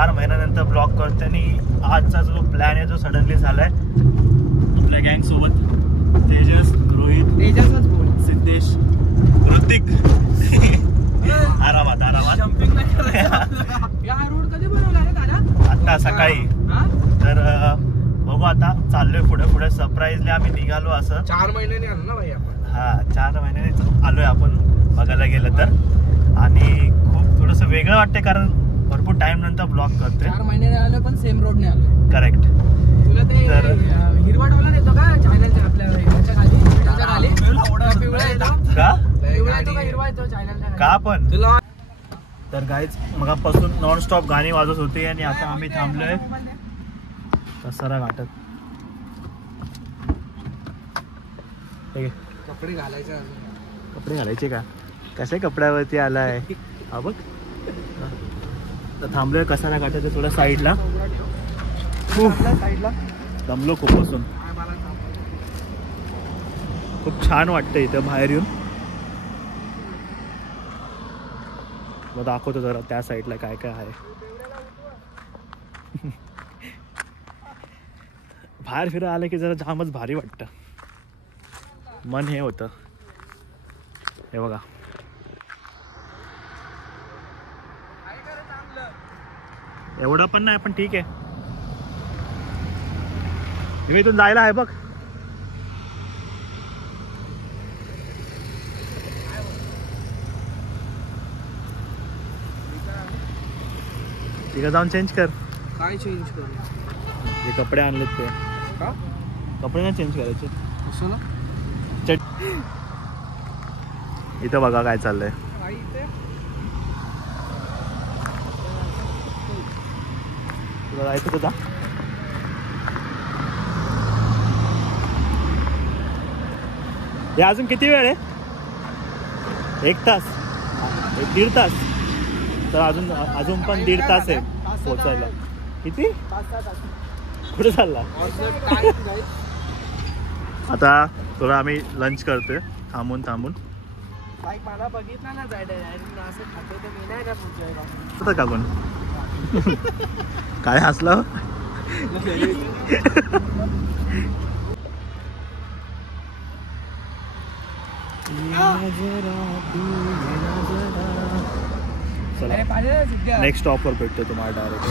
4 महिन्यानंतर ब्लॉग करते आणि आजचा जो प्लॅन आहे जो सडनली झालाय आपल्या गँग सोबत तेजस, रोहित, सिद्धेश, ऋतिक आरामात आता सकाळी. तर बघू आता चाललोय पुढे सरप्राईजली आम्ही निघालो असं. 4 महिन्याने आलो ना भाई आपण. हा 4 महिन्याने आलोय आपण बघायला गेलं तर. आणि खूप थोडंसं वेगळं वाटतंय कारण भरपूर टाइम नंतर ब्लॉग करतोय. 4 महिन्याने आलो पण सेम रोडने आलो. करेक्ट. तुला ते हिरवा डोला देतो का चॅनलच्या आपल्या ह्याच्या खाली पिवळा येतो का? पिवळा येतो का हिरवा येतो चॅनलच्या का पण तुला. तर गाईज मगापासून नॉनस्टॉप गाणी वाजत होती आणि आता आम्ही थांबलोय कसारा घाटात. कपडे घालायचे कपडे घालायचे का? कशा कपड्यावरती आलाय हा बघ. तर थांबलोय कसारा घाटाच्या थोड्या साईडला. दमलो खूप बसून. खूप छान वाटतं इथं बाहेर येऊन. मग दाखवतो जरा त्या साईडला काय काय आहे. बाहेर फिरायला आलं की जरा जामच भारी वाटतं. मन हे होतं. हे बघा एवढं पण नाही पण ठीक आहे. मी इथून जायला आहे बघ. तिकडे जाऊन चेंज कर. काय चेंज करू? जे कपडे आणलेत ते का? कपडे नाही चेंज करायचे. कशाला? इथं बघा काय चाललंय. तुला जायचं तुझा. हे अजून किती वेळ आहे? 1 तास 1-1.5 तास. तर अजून पण 1.5 तास आहे पोचायला. किती? कुठे चालला? आता थोडं आम्ही लंच करतोय थांबून. बघितला ना होतं का कोण? काय हसलं? चला नेक्स्ट स्टॉपवर भेटतो तुम्हाला डायरेक्ट.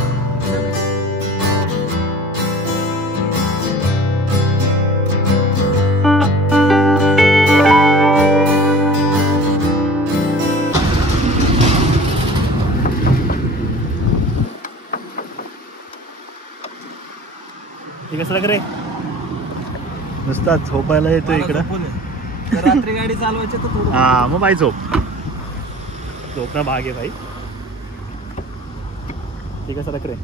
कसं रे नुसता झोपायला येतो इकडं. रात्री गाडी चालवायची तर थोडं. हा मग भाई झोपणं भाग आहे भाई. ठीक आहे सर रे.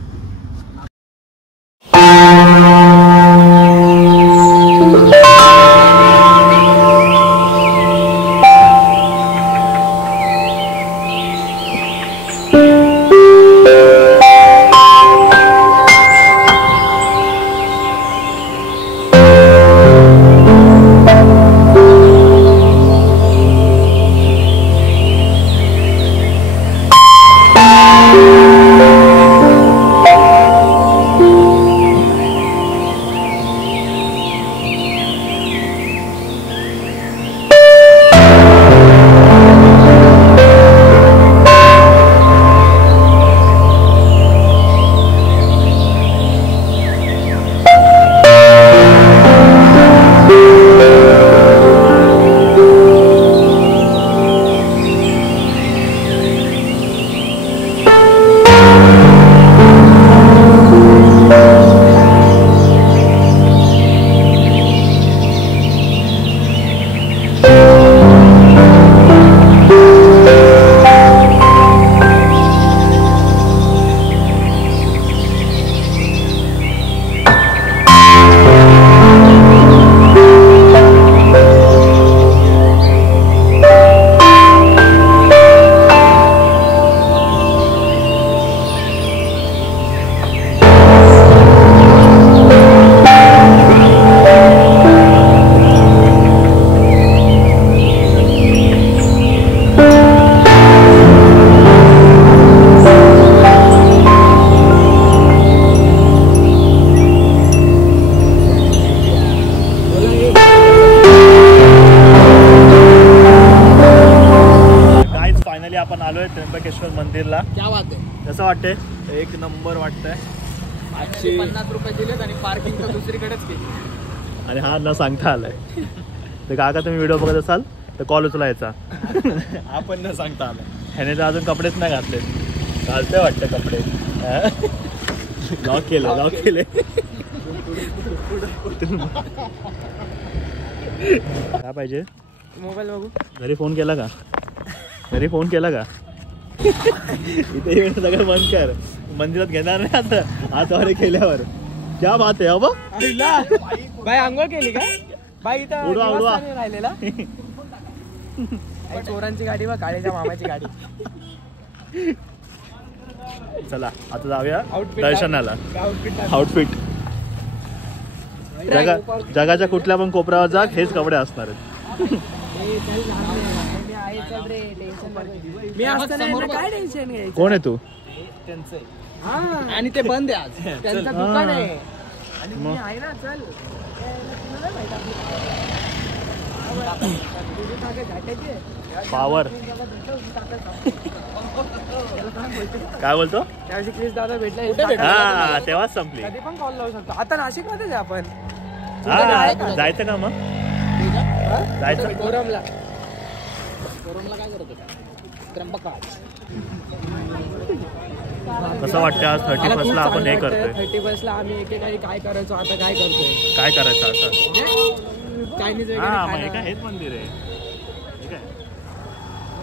वाटतंय? एक नंबर वाटतंय. 850 रुपये दिलेत आणि पार्किंग तर दुसरीकडेच केली. आणि हा न सांगता आलाय. तर काका तुम्ही व्हिडिओ बघत असाल तर कॉल उचलायचा. आपण न सांगता आलं. ह्याने तर अजून कपडेच नाही घातले. घालते वाटतं कपडे. लॉक केले काय पाहिजे? मोबाईल बघू. घरी फोन केला का? इथे सगळं बंद कर. मंदिरात घेणार नाही आता हातवारे केल्यावर. क्या बात आहे अबा. बाई आंघोळ केली का बाई? इथं उडवा. निवासस्थानी राहिलेला. चोरांची गाडी वा काळेच्या मामाची गाडी. चला आता जाऊया Outfit दर्शनाला. आउटफिट आउटफिट जगाच्या कुठल्या पण कोपऱ्यावर जा हेच कपडे असणार आहेत. मी असताना काय टेन्शन घ्यायचं. कोण आहे तू? आणि ते बंद आहे आज. त्यांचं दुकान आहे आणि मी आहे ना. चल पावर काय बोलतो? त्यावेळी क्रिस दादा भेटला. हा तेव्हाच संपली. कधी पण कॉल लावू शकतो. आता नाशिक मध्येच आहे आपण. हा जायचं का मग? जायचं कोरमला काय करत होता? कसं वाटतं आज 31st ला आपण हे करतोय? 31st ला आम्ही एकेकाळी काय करायचो आता काय करतोय? काय करायचं असं? चायनीज हा मग वगैरे हे काय हेच मंदिर आहे. ठीक आहे.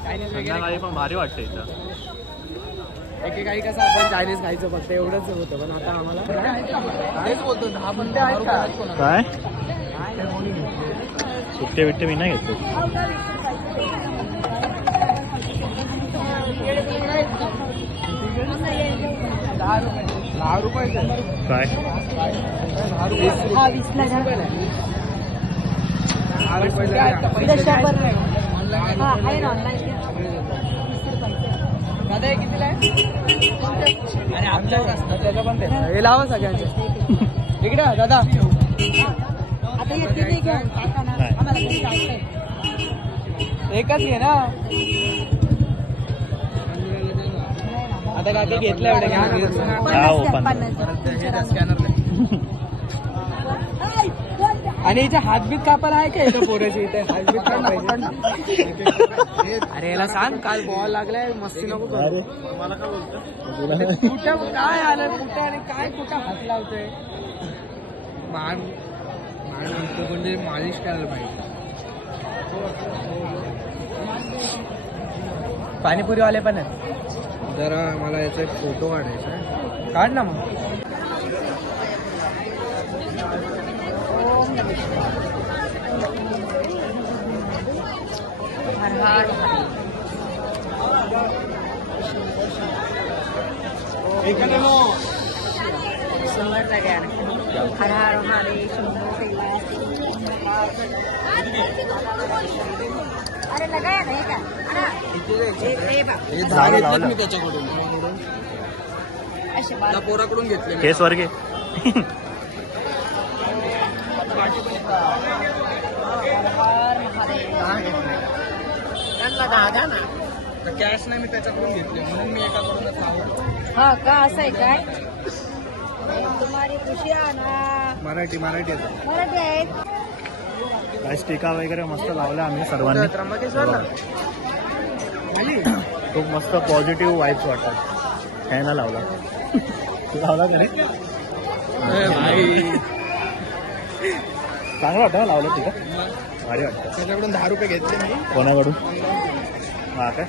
चायनीज वगैरे संध्याकाळी पण भारी वाटतं इथं. एकेकाळी कसं आपण चायनीज खायचं फक्त एवढंच होतं. पण आता आम्हाला तेच बोलतो 10 मिनिटं आहेत का? काय सुट्टे बिट्टे मी नाही घेतो. ₹10 काय दादा हे कितीला आहे? आणि आपल्या त्याचं पण हे लावा सगळ्यांचे. इकडे दादा एकच घे ना. आता काय घेतलं एवढं घ्या. आणि इथे हातबीत कापायला आहे का? इथं पोराची इथे हातबीत कापायची. अरे याला सांग काल बॉल लागलाय मस्ती नको करू. कुठं काय आलं कुठं आणि काय कुठं हात लावतोय? मान म्हणतो म्हणजे मालिश करायला पाहिजे. पाणीपुरीवाले पण आहेत. जरा मला याचा एक फोटो काढायचा आहे. काढ ना मग. अरे लगाया नाही का? मी त्याच्याकडून त्या पोराकडून घेतले. केस वर्गे कॅश नाही मी त्याच्याकडून घेतले म्हणून मी एकाकडूनच लावलं. हा का असं आहे काय? तुम्हारी खुशी ना. मराठी मराठी आहेत. काय स्टिका वगैरे मस्त लावल्या आम्ही सर्वांनी. त्र्यंबकेश्वरला खूप मस्त पॉझिटिव्ह वाईब्स वाटतात. ह्यानं लावला लावला का नाही? चांगलं वाटतं लावलं तिथं. भारी वाटतं. त्याच्याकडून ₹10 घेतले मी. कोणाकडून? हा काय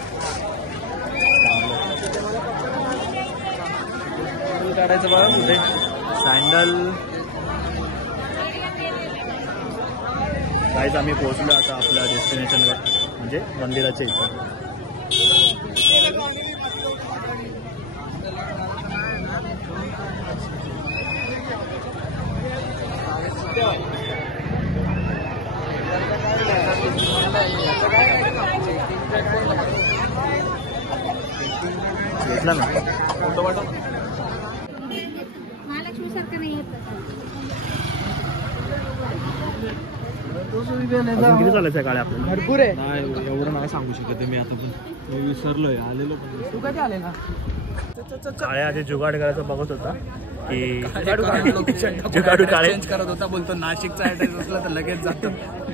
करायचं बघा कुठे सँडल. काहीच आम्ही पोहोचलो आता आपल्या डेस्टिनेशनवर म्हणजे मंदिराच्या इथं. घेतला ना महालक्ष्मी सारखं नाही येत. अजून किती चालायचं आहे गाड्या आपल्याला? भरपूर आहे. नाही एवढं नाही सांगू शकत मी आता पण. मी विसरलोय आलेलो पण. तू कधी आलेला? काळ्या आधी जुगाड करायचं बघत होता की जुगाडू चेंज करत होता, बोलतो नाशिकचा ऍड्रेस असला तर लगेच जातो.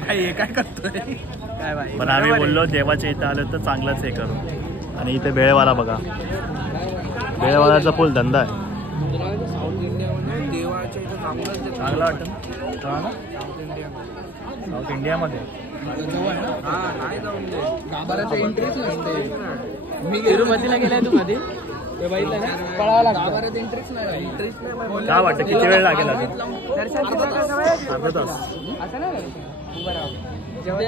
काय काय करतोय काय बाई. पण आम्ही बोललो देवाच्या इथं आलं तर चांगलंच हे करू. आणि इथे बेळवाला बघा, बेळवालाचा फुल धंदा आहे. साऊथ इंडियामध्ये देवाच्या इथं चांगला वाटतं साऊथ इंडियामध्ये. गाभाऱ्याचं एंट्रीच नसते. मी तिरुपतीला गेलाय तू मध्ये ते बघितलं ना, पळावं लागतं. गाभाऱ्यात एंट्रीच नाही. काय वाटतं किती वेळ लागेल अजून? अर्धा तास. असं नाही उभं राहा. जेव्हा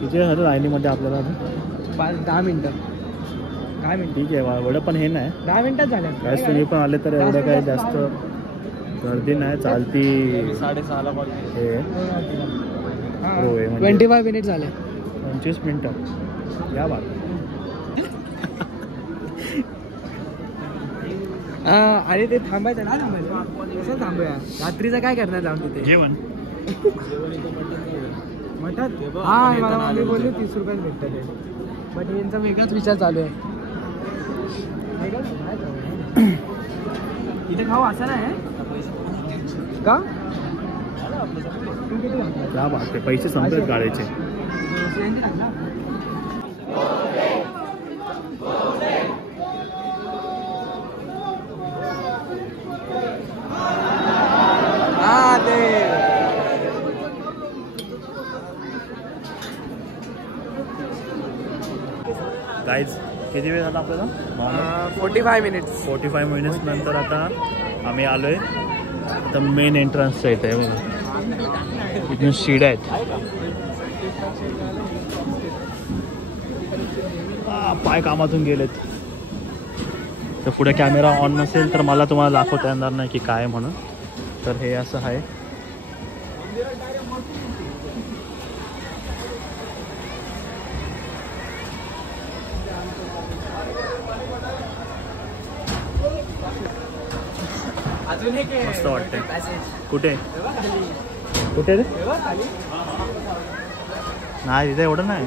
किती झालं लाईनीमध्ये आपल्याला? 5-10 मिनिटं. काय मिनिट? ठीक आहे, एवढं पण हे नाही. 10 मिनिटात झाल्या. काय तुम्ही पण आले तर एवढं काही जास्त गर्दी नाही. चालती 6:30ला हे हो, हे म्हणजे 25 मिनिट झाले. 25 मिनिटं. या बात. अरे ते थांबायचं ना, थांबायचं कसं थांबूया? रात्रीचं काय करणार जाऊन तिथे? जेवण म्हणतात हा, मला मम्मी बोलली 30 रुपयात भेटतं ते. बट यांचा वेगळाच विचार चालू आहे. इथे खाऊ असं नाही का? क्या बात आहे, पैसे संपतात गाड्याचे. गाईज किती वेळ झाला आपल्याला? 45 मिनिट्स. 45 मिनिट्स नंतर आता आम्ही आलोय तर मेन एंट्रन्सच्या इथे. इथून शिड्या आहेत. पाय कामातून गेलेत. तर पुढे कॅमेरा ऑन नसेल तर मला तुम्हाला दाखवता येणार नाही की काय म्हणून. तर हे असं आहे. मस्त वाटतंय. कुठे कुठे रे? नाही तिथे एवढं नाही.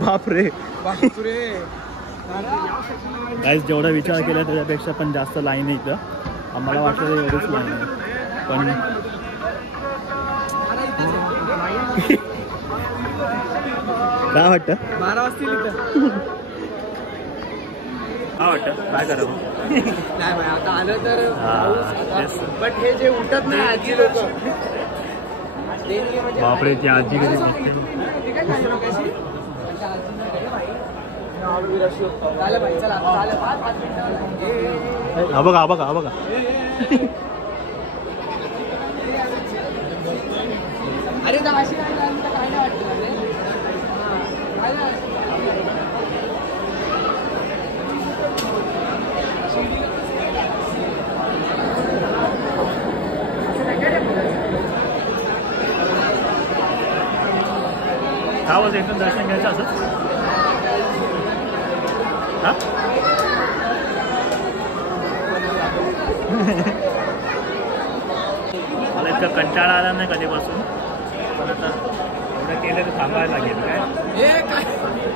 बापरे गाईज, जेवढा विचार केला त्याच्यापेक्षा पण जास्त लाईन आहे इथं. आम्हाला वाटलं एवढीच लाईन आहे पण काय वाटतं? 12 वाजतील इथं. काय वाटतं काय करावं? नाही बाई, आता आलं तर तेच. बट हे जे उठत नाही आजी लोक. बापरे, ती आजी कधी दिसते. हा बघा हा बघा हा बघा. अरे काय नाही वाटत. गावात एकदम दर्शन घ्यायचं असं. हा मला इतका कंटाळा आला नाही कधीपासून. पण आता एवढं केलं तर थांबायला लागेल. काय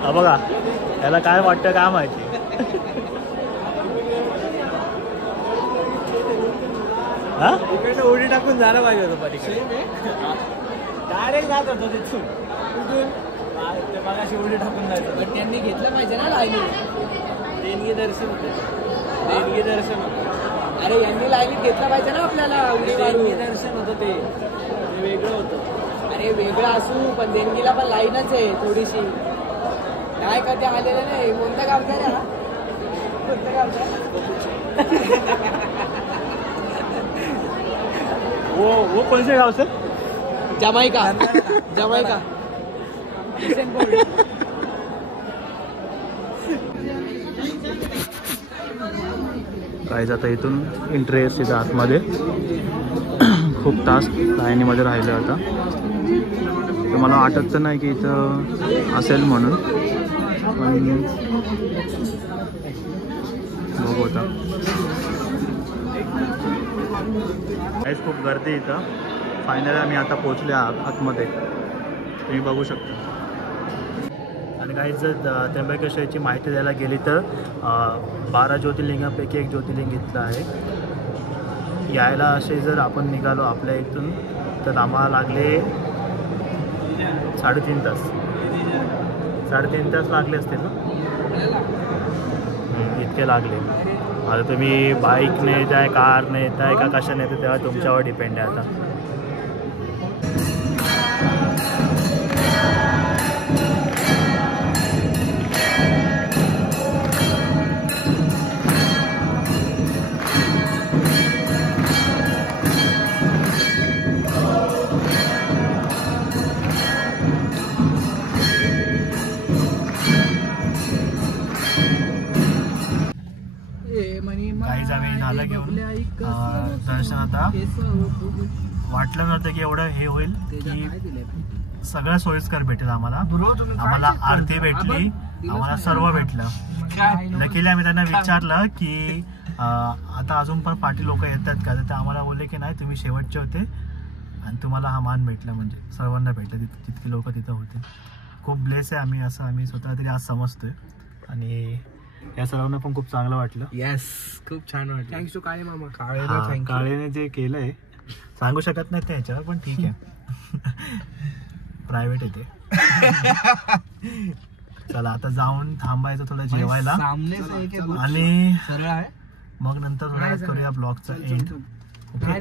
हा बघा, याला काय वाटतं काय माहिती. हा उडी टाकून झालं पाहिजे होतं परीक्षा. डायरेक्ट जात होतो तिथून मगाशी उडी टाकून जायचं. पण त्यांनी घेतलं पाहिजे ना लाईनीत. देणगी दर्शन होतं. देणगी दर्शन होतं. अरे यांनी लाईनीत घेतलं पाहिजे ना आपल्याला. उडी देणगी दर्शन होतं ते वेगळं होतं. अरे वेगळं असू पण देणगीला पण लाईनच आहे थोडीशी. काय कधी आलेलं नाही. कोणत्या गावचा रे? कोणत्या गावचा? वो कौन से गाव से? जमाइका. जमाइका. काय जाता इथून एंट्री आहे सीधा आतमध्ये. खूप तास लाईनीमध्ये राहिलो आता, तर मला वाटत तर नाही की इथं असेल म्हणून, पण बघू आता. खूप गर्दी इथं. फायनली आम्ही आता पोहोचले आतमध्ये, तुम्ही बघू शकता. आणि काही जर त्र्यंबकेश्वरची माहिती द्यायला गेली तर 12 ज्योतिर्लिंगापैकी एक ज्योतिर्लिंग इथलं आहे. यायला असे जर आपण निघालो आपल्या इथून तर आम्हाला लागले 3.5 तास. 3.5 तास लागले असतील ना, इतके लागले. आता तुम्ही बाईकने येत आहे, कारने येत आहे का कशाने येते तेव्हा तुमच्यावर डिपेंड आहे. आता काहीच आम्ही झालं घेऊन दर्शन. आता वाटलं नव्हतं की एवढं हे होईल, की सगळं सोयीस्कर भेटेल आम्हाला. आम्हाला आरती भेटली, आम्हाला सर्व भेटलं. लकीली आम्ही त्यांना विचारलं की आता अजून पण पार्टी लोक येतात का, तर ते आम्हाला बोलले की नाही, तुम्ही शेवटचे होते आणि तुम्हाला हा मान भेटला. म्हणजे सर्वांना भेटलं, जितके लोक तिथं होते. खूप ब्लेस आहे आम्ही, असं आम्ही स्वतः तरी आज समजतोय. आणि या सर्वांना पण खूप चांगलं वाटलं. येस, खूप छान वाटलं. थँक्स टू काळे मामा. काळेने जे केलंय सांगू शकत नाही ते ह्याच्यावर, पण ठीक आहे. प्रायव्हेट आहे ते. चला आता जाऊन थांबायचं थोडं जेवायला आणि सरळ आहे. मग नंतर थोडा करूया ब्लॉगचा एंड. ओके.